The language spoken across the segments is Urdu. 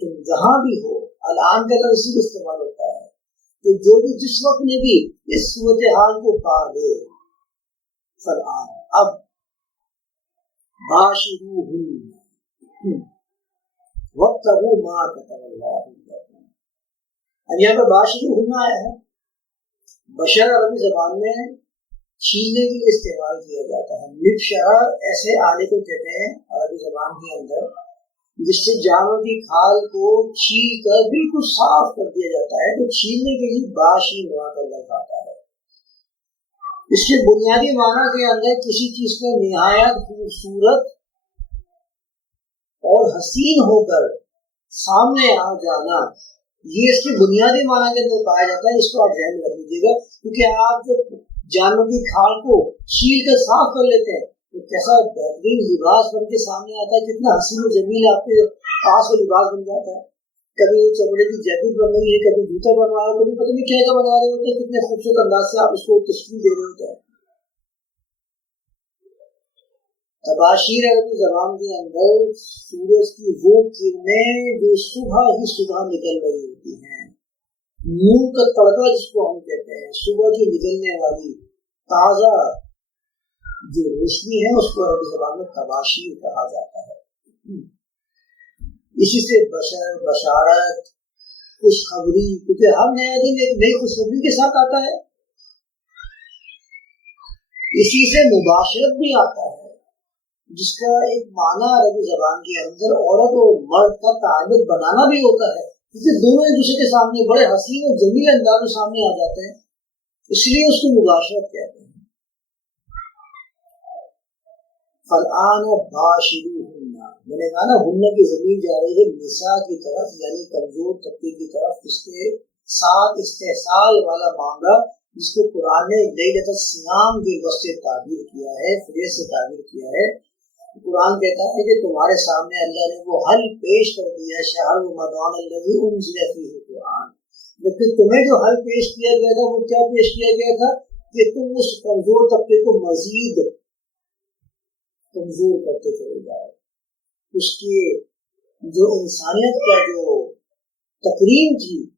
تم جہاں بھی ہو، الان کا لفظ اسی استعمال ہوتا ہے کہ جو بھی جس وقت میں بھی اس صورت حال کو پا لے۔ فرآن اب باشرو ہوں وقت وہ ماں قطر اللہ اب یہاں پہ باشرو ہونا آیا ہے۔ بشر عربی زبان میں چھیننے کے لیے استعمال کیا جاتا ہے۔ مب شرح ایسے آلے کو کہتے ہیں عربی زبان کے اندر۔ جس سے جانور کی کھال کو چھیل کر بالکل صاف کر دیا جاتا ہے، تو چھیلنے کے لیے باشی موا کر لگ آتا ہے۔ اس کے بنیادی معنی کے اندر کسی چیز کا نہایت خوبصورت اور حسین ہو کر سامنے آ جانا، یہ اس کے بنیادی معنی کے اندر پایا جاتا ہے، اس کو آپ ذہن میں رکھ لیجیے گا۔ کیونکہ آپ جب جانور کی کھال کو چھیل کر صاف کر لیتے ہیں کیسا بہترین لباس بن کے سامنے آتا ہے، کتنا حسین و جمیل آپ کے پاس کا لباس بن جاتا ہے۔ کبھی وہ چمڑے کی جیکٹ بن رہی ہے، کبھی جوتا بنوا رہا ہے، کبھی پتہ نہیں کیا کیا بنا رہے ہوتے ہیں، کتنے خوبصورت انداز سے آپ اس کو تشکیل دے رہے ہوتے ہیں۔ تباشیر عربی زبان کے اندر سورج کی وہ کرنیں جو صبح ہی صبح نکل رہی ہوتی ہیں۔ نور کا تڑکا جس کو ہم کہتے ہیں، صبح کی نکلنے والی تازہ جو روشنی ہے، اس کو عربی زبان میں تباشیر کہا جاتا ہے۔ اسی سے بشر، بشارت، خوشخبری، کیونکہ ہر نیا دن ایک نئی خوشخبری کے ساتھ آتا ہے۔ اسی سے مباشرت بھی آتا ہے، جس کا ایک معنی عربی زبان کے اندر عورت اور مرد کا تعلق بنانا بھی ہوتا ہے۔ دونوں ایک دوسرے کے سامنے بڑے حسین اور جمیل انداز سامنے آ جاتے ہیں، اس لیے اس کو مباشرت کہتے ہیں۔ فلان باشرو ہننا میں نے کہا نا ہننا کی زمین جا رہی ہے نساء کی طرف یعنی کمزور طبقے کی طرف، اس کے ساتھ استحصال والا مانگا جس کو قرآن نے لئی سیام کے وقت سے تعبیر کیا ہے، فریض سے تعبیر کیا ہے۔ قرآن کہتا ہے کہ تمہارے سامنے اللہ نے وہ حل پیش کر دیا شہر و مدان اللہ انزل فیہ قرآن لیکن تمہیں جو حل پیش کیا گیا تھا، وہ کیا پیش کیا گیا تھا؟ کہ تم اس کمزور طبقے کو مزید کمزور کرتے چلے جاؤ اس کی جو انسانیت کا جو تقریم تھی،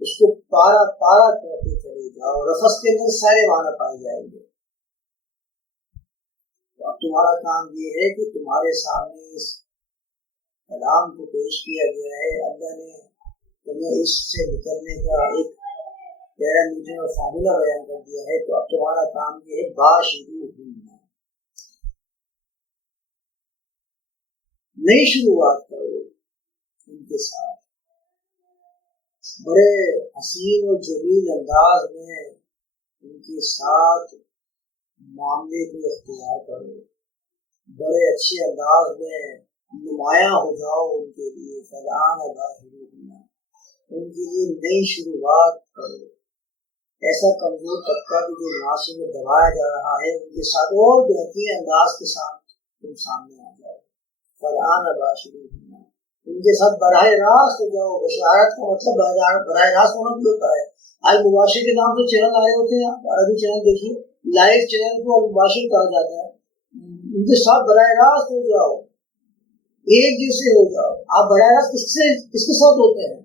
اس کو پارا پارا کرتے چلے جاؤ رفس کے اندر سارے معنی پائے جائیں گے۔ اب تمہارا کام یہ ہے کہ تمہارے سامنے اس کلام کو پیش کیا گیا ہے۔ اللہ نے تمہیں اس سے نکلنے کا ایک پیرامیٹر اور فارمولا بیان کر دیا ہے۔ تو اب تمہارا کام یہ ہے باشرو ہونا نئی شروعات کرو ان کے ساتھ۔ بڑے حسین و جمیل انداز میں ان کے ساتھ معاملے کو اختیار کرو۔ بڑے اچھے انداز میں نمایاں ہو جاؤ ان کے لیے فلان ادا شروع ہونا۔ ان کے لیے نئی شروعات کرو۔ ایسا کمزور طبقہ بھی جو معاشرے میں دبایا جا رہا ہے، ان کے ساتھ اور بہترین انداز کے ساتھ تم سامنے آ جاؤ۔ فلان ادا ان کے ساتھ براہ راست ہو جاؤ بشارت کا مطلب براہ راست ہونا بھی ہوتا ہے۔ آج مباشر کے نام سے چینل آئے ہوتے ہیں آپ۔ عربی چینل دیکھیے لائف چینل کو مباشر کہا جاتا ہے۔ ان کے ساتھ براہ راست ہو جاؤ۔ ایک جیسے ہو جاؤ۔ آپ براہ راست کس سے کس کے ساتھ ہوتے ہیں؟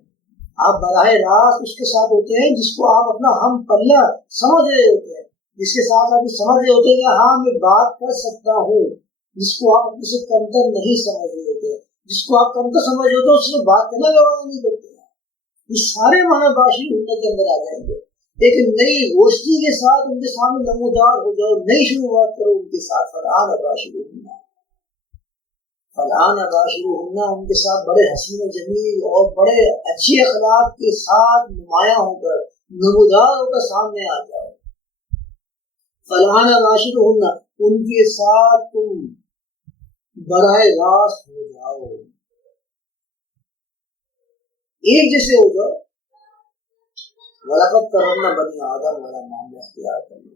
آپ براہ راست اس کے ساتھ ہوتے ہیں جس کو آپ اپنا ہم پلہ سمجھ رہے ہوتے ہیں۔ جس کے ساتھ آپ سمجھ رہے ہوتے ہیں کہ ہاں میں بات کر سکتا ہوں۔ جس کو آپ اپنے سے کمتر نہیں سمجھ رہے ہوتے جس کو آپ کمتر سمجھ رہے ہوتے اس سے بات کرنا گوارا نہیں کرتے یہ سارے مانا باشی ہونے کے اندر آ جائیں گے۔ ایک نئی روشنی کے ساتھ ان کے سامنے نمودار ہو جاؤ، نئی شروعات کرو، ان کے ساتھ فلان اباشر ہونا فلان اباشر ہونا ان کے ساتھ بڑے حسین و جمیل اور بڑے اچھے اخلاق کے ساتھ نمایاں ہو کر، نمودار ہو کر سامنے آ جاؤ۔ فلان اباشر ہونا ان کے ساتھ تم براہ راست ہو جاؤ۔ ایک جیسے ہو جاؤ۔ ولقد کرمنا بنی آدم والا معاملہ اختیار کر لیا